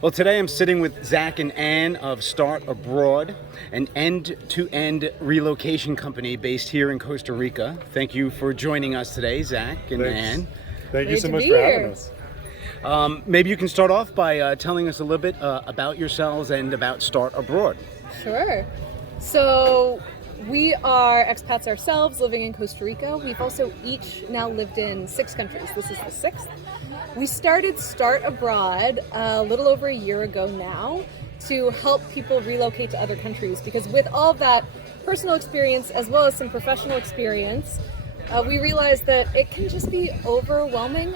Well, today I'm sitting with Zach and Ann of StartAbroad, an end-to-end relocation company based here in Costa Rica. Thank you for joining us today, Zach and Ann. Thank you so much for having us. Maybe you can start off by telling us a little bit about yourselves and about StartAbroad. Sure. So we are expats ourselves living in Costa Rica. We've also each now lived in 6 countries. This is the 6th. We started StartAbroad a little over a year ago now to help people relocate to other countries, because with all that personal experience as well as some professional experience, we realized that it can just be overwhelming.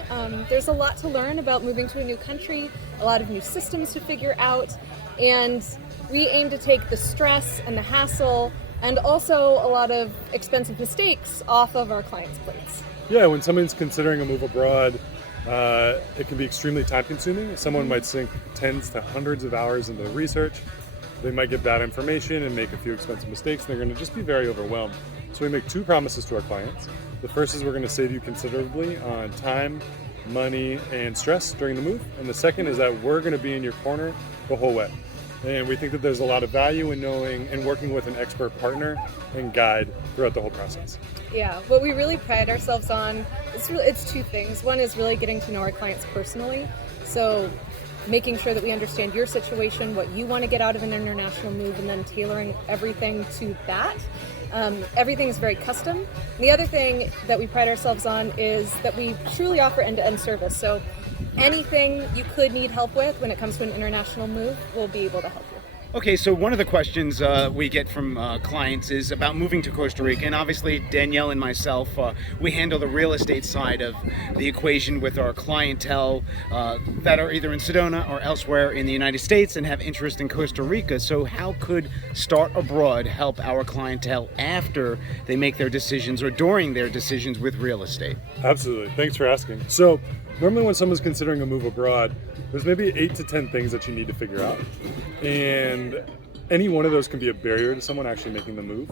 There's a lot to learn about moving to a new country, a lot of new systems to figure out, and we aim to take the stress and the hassle and also a lot of expensive mistakes off of our clients' plates. Yeah, when someone's considering a move abroad, it can be extremely time consuming. Someone might sink tens to hundreds of hours into research. They might get bad information and make a few expensive mistakes. They're going to just be very overwhelmed. So we make 2 promises to our clients. The first is we're going to save you considerably on time, money, and stress during the move. And the second is that we're going to be in your corner the whole way. And we think that there's a lot of value in knowing and working with an expert partner and guide throughout the whole process. Yeah, what we really pride ourselves on, it's 2 things. One is really getting to know our clients personally. So making sure that we understand your situation, what you want to get out of an international move, and then tailoring everything to that. Everything is very custom. The other thing that we pride ourselves on is that we truly offer end-to-end service. So anything you could need help with when it comes to an international move, we'll be able to help you. Okay, so one of the questions we get from clients is about moving to Costa Rica, and obviously Danielle and myself, we handle the real estate side of the equation with our clientele that are either in Sedona or elsewhere in the United States and have interest in Costa Rica. So how could StartAbroad help our clientele after they make their decisions or during their decisions with real estate? Absolutely, thanks for asking. So normally when someone's considering a move abroad, there's maybe 8 to 10 things that you need to figure out. And any one of those can be a barrier to someone actually making the move.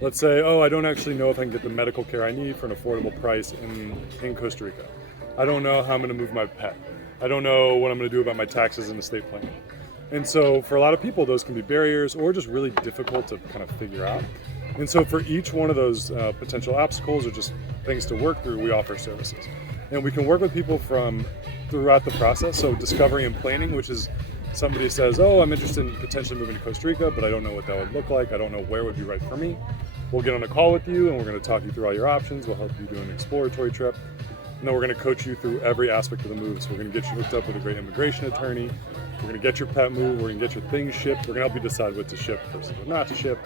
Let's say, I don't actually know if I can get the medical care I need for an affordable price in Costa Rica. I don't know how I'm going to move my pet. I don't know what I'm going to do about my taxes and estate planning. And so for a lot of people, those can be barriers or just really difficult to kind of figure out. And so for each one of those potential obstacles or just things to work through, we offer services. And we can work with people from throughout the process. So discovery and planning, which is somebody says, I'm interested in potentially moving to Costa Rica, but I don't know what that would look like. I don't know where would be right for me. We'll get on a call with you and we're going to talk you through all your options. We'll help you do an exploratory trip. And then we're going to coach you through every aspect of the move. So we're going to get you hooked up with a great immigration attorney. We're going to get your pet moved. We're going to get your things shipped. We're going to help you decide what to ship versus what not to ship.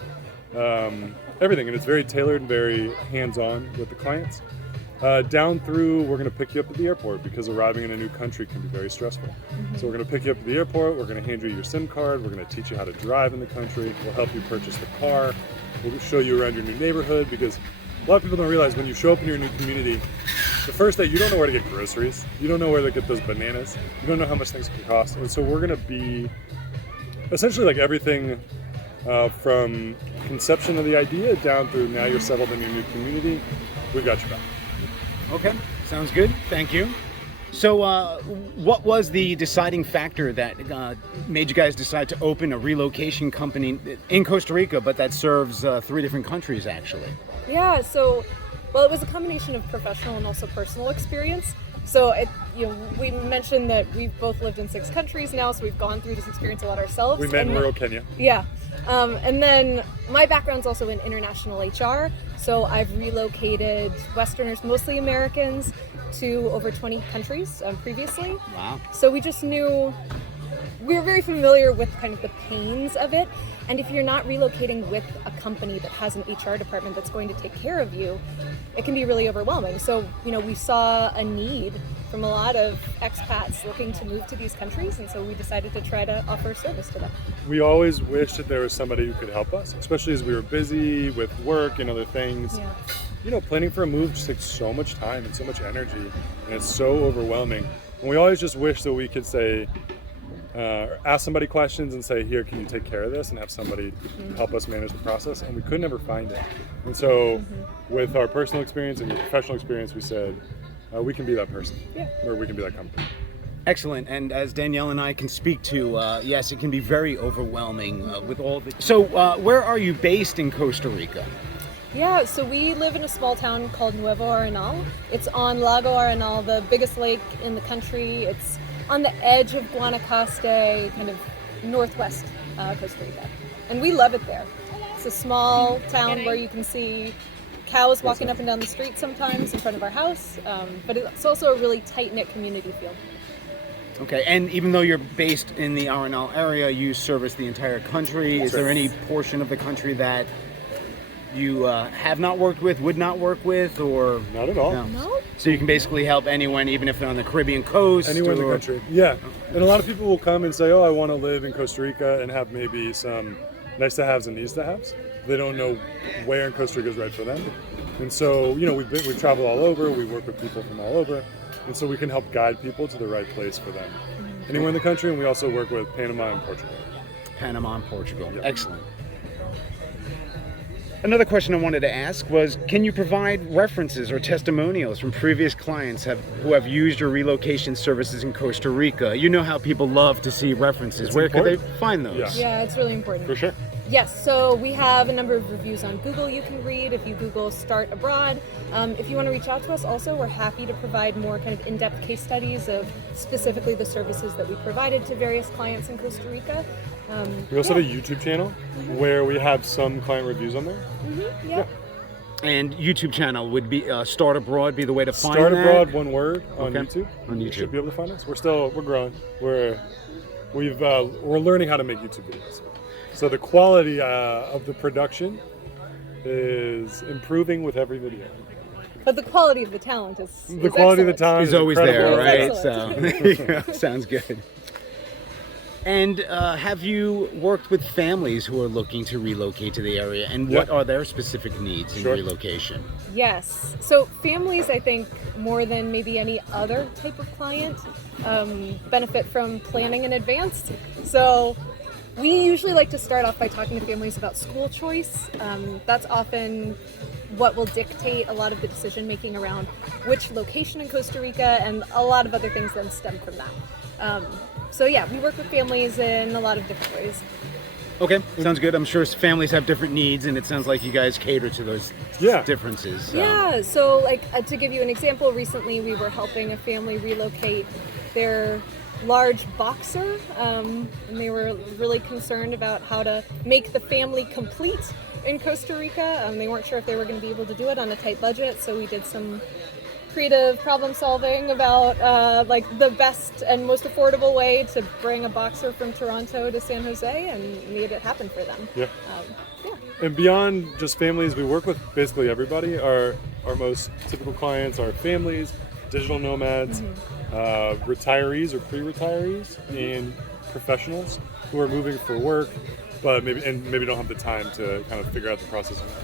Everything. And it's very tailored and very hands-on with the clients. Down through, we're going to pick you up at the airport because arriving in a new country can be very stressful. Mm-hmm. So we're going to pick you up at the airport, we're going to hand you your SIM card, we're going to teach you how to drive in the country, we'll help you purchase the car, we'll show you around your new neighborhood, because a lot of people don't realize when you show up in your new community, the first day you don't know where to get groceries, you don't know where to get those bananas, you don't know how much things can cost, and so we're going to be essentially like everything from conception of the idea down through now you're settled in your new community, we've got your back. Okay, sounds good. Thank you. So what was the deciding factor that made you guys decide to open a relocation company in Costa Rica, but that serves 3 different countries actually? Yeah, it was a combination of professional and also personal experience. So we mentioned that we've both lived in 6 countries now, so we've gone through this experience a lot ourselves. We met in rural Kenya. Yeah. And then my background's also in international HR. So I've relocated Westerners, mostly Americans, to over 20 countries previously. Wow. So we just knew, we were very familiar with kind of the pains of it. And if you're not relocating with a company that has an HR department that's going to take care of you, it can be really overwhelming. So, we saw a need from a lot of expats looking to move to these countries, and so we decided to try to offer a service to them. We always wished that there was somebody who could help us, especially as we were busy with work and other things. Yeah. Planning for a move just takes so much time and so much energy, and it's so overwhelming. And we always just wish that we could say, ask somebody questions and say, here, can you take care of this, and have somebody help us manage the process, and we could never find it. And so with our personal experience and your professional experience, we said, we can be that person, or we can be that company. Excellent. And as Danielle and I can speak to, yes, it can be very overwhelming with all the... So where are you based in Costa Rica? Yeah, so we live in a small town called Nuevo Arenal. It's on Lago Arenal, the biggest lake in the country. It's on the edge of Guanacaste, kind of northwest Costa Rica. And we love it there. It's a small town where you can see cows walking up and down the street sometimes in front of our house, but it's also a really tight-knit community feel. Okay, and even though you're based in the Arenal area, you service the entire country. Is there any portion of the country that you have not worked with, would not work with, or? Not at all. No? So you can basically help anyone, even if they're on the Caribbean coast? Anywhere in the country. Yeah. And a lot of people will come and say, oh, I want to live in Costa Rica and have maybe some nice to haves and needs to haves. They don't know where in Costa Rica is right for them. And so, we've traveled all over, we work with people from all over, and so we can help guide people to the right place for them. Anywhere in the country, and we also work with Panama and Portugal. Panama and Portugal. Yep. Excellent. Another question I wanted to ask was, can you provide references or testimonials from previous clients who have used your relocation services in Costa Rica? You know how people love to see references. It's Where important. could they find those? Yeah, it's really important. For sure. Yes, so we have a number of reviews on Google you can read if you Google Start Abroad. If you want to reach out to us also, we're happy to provide more kind of in-depth case studies of specifically the services that we provided to various clients in Costa Rica. We also have a YouTube channel where we have some client reviews on there. Yeah. And YouTube channel would be Start Abroad be the way to find Start that? Abroad, one word, on Okay. YouTube. On You YouTube. should be able to find us. We're growing. We're learning how to make YouTube videos. So the quality of the production is improving with every video. But the quality of the talent is The quality of the excellent. talent Is always incredible. there, right? Excellent. So there you go. Sounds good. And have you worked with families who are looking to relocate to the area, and what Yeah. are their specific needs in Sure. relocation? Yes. So families, I think, more than maybe any other type of client, benefit from planning in advance. So we usually like to start off by talking to families about school choice. That's often what will dictate a lot of the decision making around which location in Costa Rica, and a lot of other things then stem from that. So yeah, we work with families in a lot of different ways. Okay, sounds good. I'm sure families have different needs, and it sounds like you guys cater to those Yeah. differences. So. Yeah, so like to give you an example, recently we were helping a family relocate their large boxer, and they were really concerned about how to make the family complete in Costa Rica. They weren't sure if they were going to be able to do it on a tight budget, so we did some creative problem solving about like the best and most affordable way to bring a boxer from Toronto to San Jose, and made it happen for them. Yeah. Yeah. And beyond just families, we work with basically everybody. Our most typical clients are families, digital nomads, retirees or pre-retirees, and professionals who are moving for work, but maybe don't have the time to kind of figure out the process on that.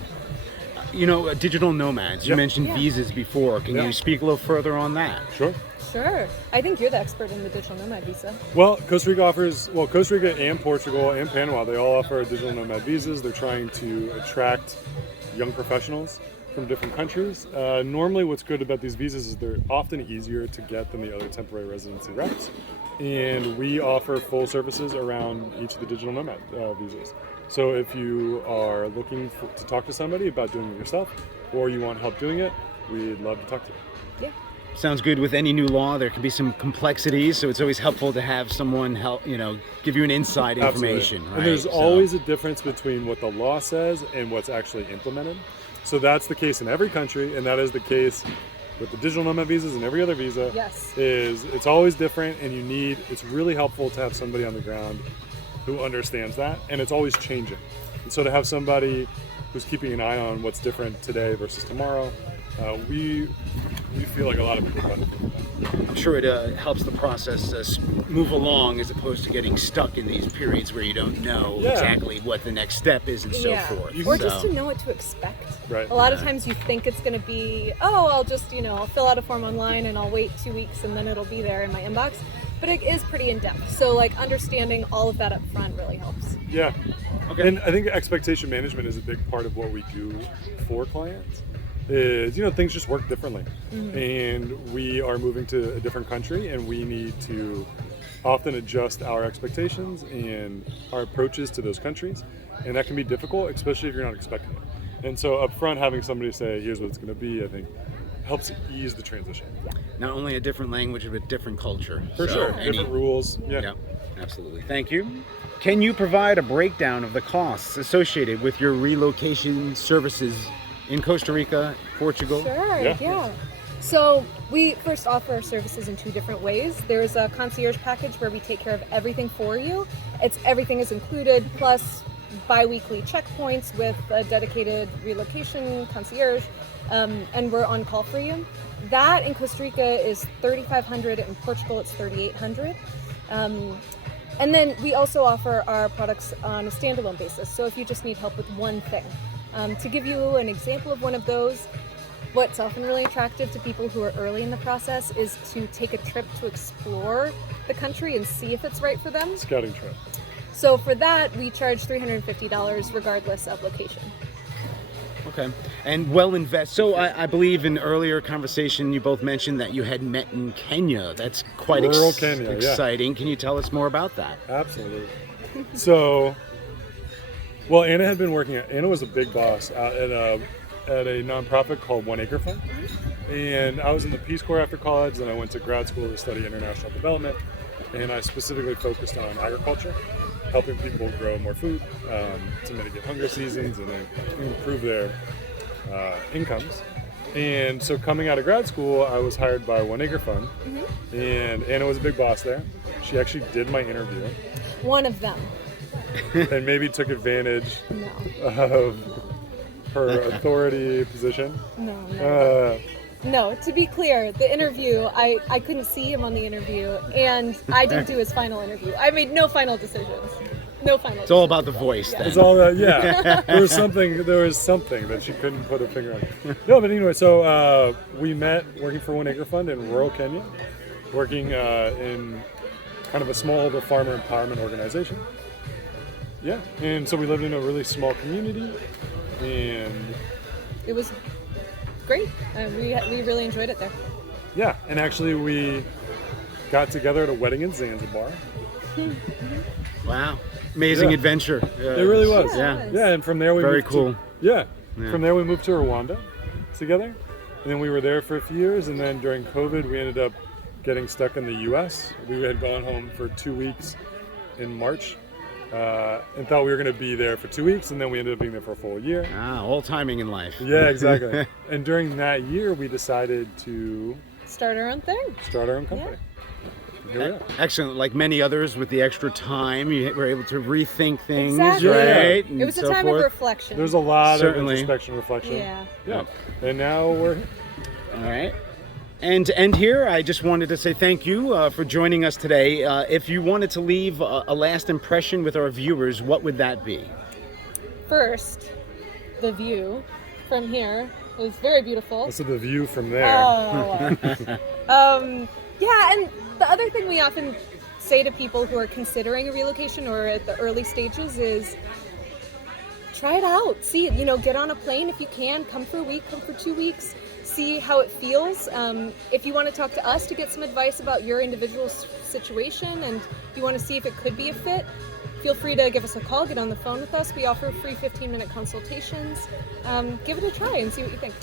You know, digital nomads. You Yeah. mentioned Yeah. visas before. Can Yeah. you speak a little further on that? Sure. Sure. I think you're the expert in the digital nomad visa. Well, Costa Rica and Portugal and Panama, they all offer digital nomad visas. They're trying to attract young professionals from different countries. Normally what's good about these visas is they're often easier to get than the other temporary residency routes. And we offer full services around each of the digital nomad visas. So if you are looking to talk to somebody about doing it yourself, or you want help doing it, we'd love to talk to you. Yeah. Sounds good. With any new law, there can be some complexities, so it's always helpful to have someone help, give you an inside information. Absolutely. Right? And there's So- always a difference between what the law says and what's actually implemented. So that's the case in every country, and that is the case with the digital nomad visas and every other visa. Yes. It's always different, and it's really helpful to have somebody on the ground who understands that, and it's always changing. And so to have somebody who's keeping an eye on what's different today versus tomorrow, we feel like a lot of people benefit from that. I'm sure it helps the process move along as opposed to getting stuck in these periods where you don't know Yeah. exactly what the next step is and so forth. Or So- just to know what to expect. Right. A lot of times you think it's going to be, I'll just, I'll fill out a form online and I'll wait 2 weeks and then it'll be there in my inbox. But it is pretty in-depth. So like understanding all of that up front really helps. Yeah. Okay. And I think expectation management is a big part of what we do for clients. is, things just work differently. And we are moving to a different country, and we need to often adjust our expectations and our approaches to those countries. And that can be difficult, especially if you're not expecting it. And so up front, having somebody say, here's what it's going to be, I think helps ease the transition. Not only a different language, but different culture. For sure. Different rules. Yeah, absolutely. Thank you. Can you provide a breakdown of the costs associated with your relocation services in Costa Rica, Portugal? Sure, yeah. So we first offer our services in two different ways. There's a concierge package where we take care of everything for you. Everything is included, plus bi-weekly checkpoints with a dedicated relocation concierge, and we're on call for you. That in Costa Rica is $3,500. In Portugal, it's $3,800. And then we also offer our products on a standalone basis. So if you just need help with one thing. To give you an example of one of those, what's often really attractive to people who are early in the process is to take a trip to explore the country and see if it's right for them. Scouting trip. So for that, we charge $350 regardless of location. Okay. And so I believe in earlier conversation you both mentioned that you had met in Kenya. That's quite Rural Kenya, exciting. Can you tell us more about that? Absolutely. So, well, Anna was a big boss out at a nonprofit called 1 Acre Fund. And I was in the Peace Corps after college, and I went to grad school to study international development. And I specifically focused on agriculture, helping people grow more food to mitigate hunger seasons and then improve their incomes. And so coming out of grad school, I was hired by 1 Acre Fund, and Anna was a big boss there. She actually did my interview. One of them. And maybe took advantage of her authority position. No, to be clear, the interview, I couldn't see him on the interview, and I didn't do his final interview. I made no final decisions. It's all about the voice then. It's all that, yeah. There was something that she couldn't put her finger on. No, but anyway, so we met working for 1 Acre Fund in rural Kenya, working in kind of a small farmer empowerment organization. Yeah, and so we lived in a really small community, and it was great. We really enjoyed it there. Yeah, and actually we got together at a wedding in Zanzibar. Wow, amazing adventure. It really was. Yeah, and from there we very moved cool. From there we moved to Rwanda together, and then we were there for a few years, and then during COVID we ended up getting stuck in the U.S. We had gone home for 2 weeks in March. And thought we were going to be there for 2 weeks, and then we ended up being there for a full year. All timing in life. Yeah, exactly. And during that year, we decided to start our own thing. Start our own company. Here we are. Excellent. Like many others, with the extra time, you were able to rethink things, exactly. right? It was a time of reflection. There's a lot of introspection, reflection. Yeah. And now we're here. All right. And to end here, I just wanted to say thank you for joining us today. If you wanted to leave a last impression with our viewers, what would that be? First, the view from here is very beautiful. So the view from there. Yeah, and the other thing we often say to people who are considering a relocation or at the early stages is try it out. See, get on a plane if you can. Come for a week, come for 2 weeks. See how it feels. If you want to talk to us to get some advice about your individual situation and you want to see if it could be a fit, feel free to give us a call, get on the phone with us. We offer free 15-minute consultations. Give it a try and see what you think.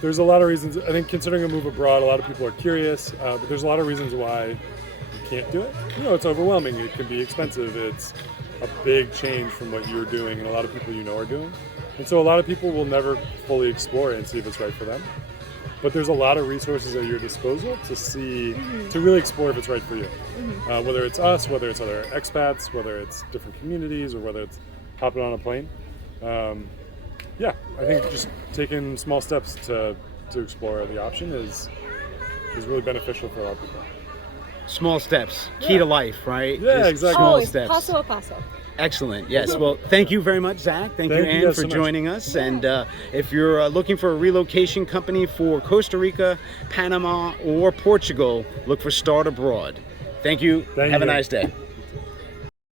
There's a lot of reasons. I think considering a move abroad, a lot of people are curious, but there's a lot of reasons why you can't do it. It's overwhelming. It can be expensive. It's a big change from what you're doing and a lot of people are doing. And so a lot of people will never fully explore it and see if it's right for them. But there's a lot of resources at your disposal to see, to really explore if it's right for you. Whether it's us, whether it's other expats, whether it's different communities, or whether it's hopping on a plane. I think just taking small steps to explore the option is really beneficial for a lot of people. Small steps, key to life, right? Yeah, exactly. Small Always, steps. paso a paso. Excellent. Yes. Well, thank you very much, Zach. Thank you, Ann, for joining us. And if you're looking for a relocation company for Costa Rica, Panama, or Portugal, look for StartAbroad. Thank you. Have a nice day.